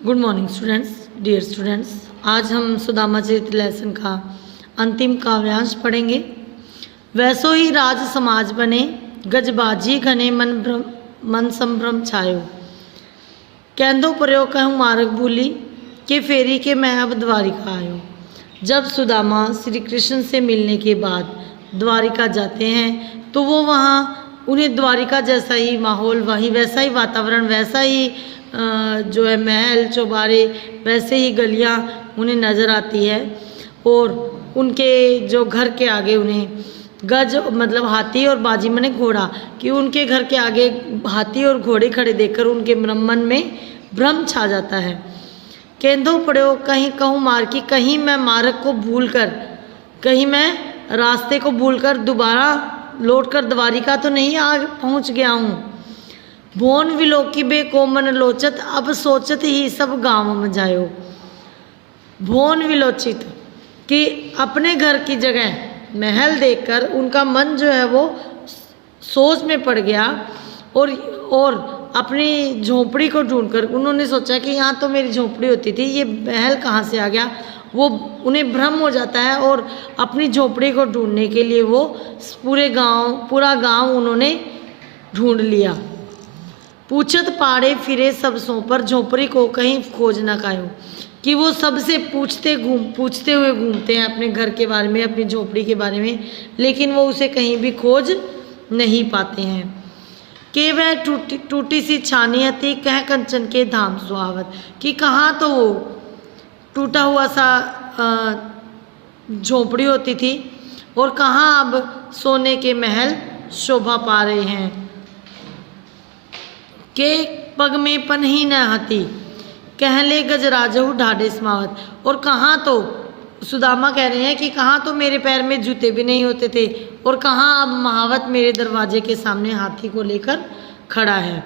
Good morning students, dear students. आज हम सुदामा चरित्र लेसन का अंतिम काव्यांश पढ़ेंगे। वैसो ही राज समाज बने, गजबाजी घने मन संभ्रम छायो। कहंदो प्रयोग कहूँ मार्ग भूली, के फेरी के मैं अब द्वारिका आयो। जब सुदामा श्री कृष्ण से मिलने के बाद द्वारिका जाते हैं तो वो वहाँ उन्हें द्वारिका जैसा ही माहौल, वहीं वैसा ही वातावरण, वैसा ही जो है महल चौबारे, वैसे ही गलियाँ उन्हें नज़र आती है। और उनके जो घर के आगे उन्हें गज मतलब हाथी और बाजी मने घोड़ा, कि उनके घर के आगे हाथी और घोड़े खड़े देखकर उनके मन में भ्रम छा जाता है। केंदो पड़ो कहीं कहूँ मार की, कहीं मैं मार्ग को भूलकर, कहीं मैं रास्ते को भूलकर दोबारा लौटकर द्वारिका तो नहीं आ पहुँच गया हूँ। भोन विलोकी बे को मन लोचत, अब सोचत ही सब गाँव में जायो। भोन विलोचित कि अपने घर की जगह महल देखकर उनका मन जो है वो सोच में पड़ गया और अपनी झोपड़ी को ढूंढकर उन्होंने सोचा कि यहाँ तो मेरी झोपड़ी होती थी, ये महल कहाँ से आ गया। वो उन्हें भ्रम हो जाता है और अपनी झोपड़ी को ढूंढने के लिए वो पूरा गांव उन्होंने ढूंढ लिया। पूछत पाड़े फिरे सब सो पर, झोपड़ी को कहीं खोज ना कायो। कि वो सबसे पूछते हुए घूमते हैं अपने घर के बारे में, अपनी झोपड़ी के बारे में, लेकिन वो उसे कहीं भी खोज नहीं पाते हैं। कि वह टूटी सी छानी थी, कह कंचन के धाम सुहावत। कि कहाँ तो वो टूटा हुआ सा झोपड़ी होती थी और कहाँ अब सोने के महल शोभा पा रहे हैं। के पग में पनही न हती, कहले गजराजहु ढाढ़े समावत। और कहाँ तो सुदामा कह रहे हैं कि कहाँ तो मेरे पैर में जूते भी नहीं होते थे और कहाँ अब महावत मेरे दरवाजे के सामने हाथी को लेकर खड़ा है।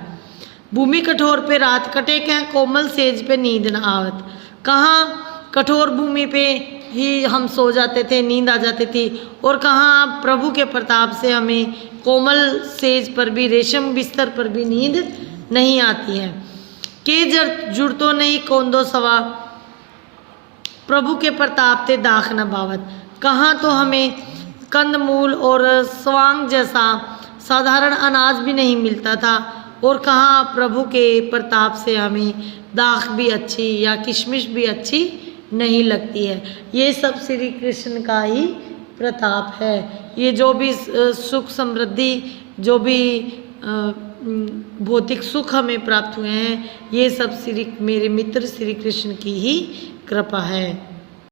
भूमि कठोर पे रात कटे, कह कोमल सेज पे नींद न आवत। कहाँ कठोर भूमि पे ही हम सो जाते थे, नींद आ जाती थी, और कहाँ प्रभु के प्रताप से हमें कोमल सेज पर भी, रेशम बिस्तर पर भी नींद नहीं आती है। के जुड़तो नहीं कौंदो सवा, प्रभु के प्रताप ते दाख न बावत। कहाँ तो हमें कंदमूल और स्वांग जैसा साधारण अनाज भी नहीं मिलता था, और कहाँ प्रभु के प्रताप से हमें दाख भी अच्छी या किशमिश भी अच्छी नहीं लगती है। ये सब श्री कृष्ण का ही प्रताप है। ये जो भी सुख समृद्धि, जो भी भौतिक सुख हमें प्राप्त हुए हैं, ये सब मेरे मित्र श्री कृष्ण की ही कृपा है।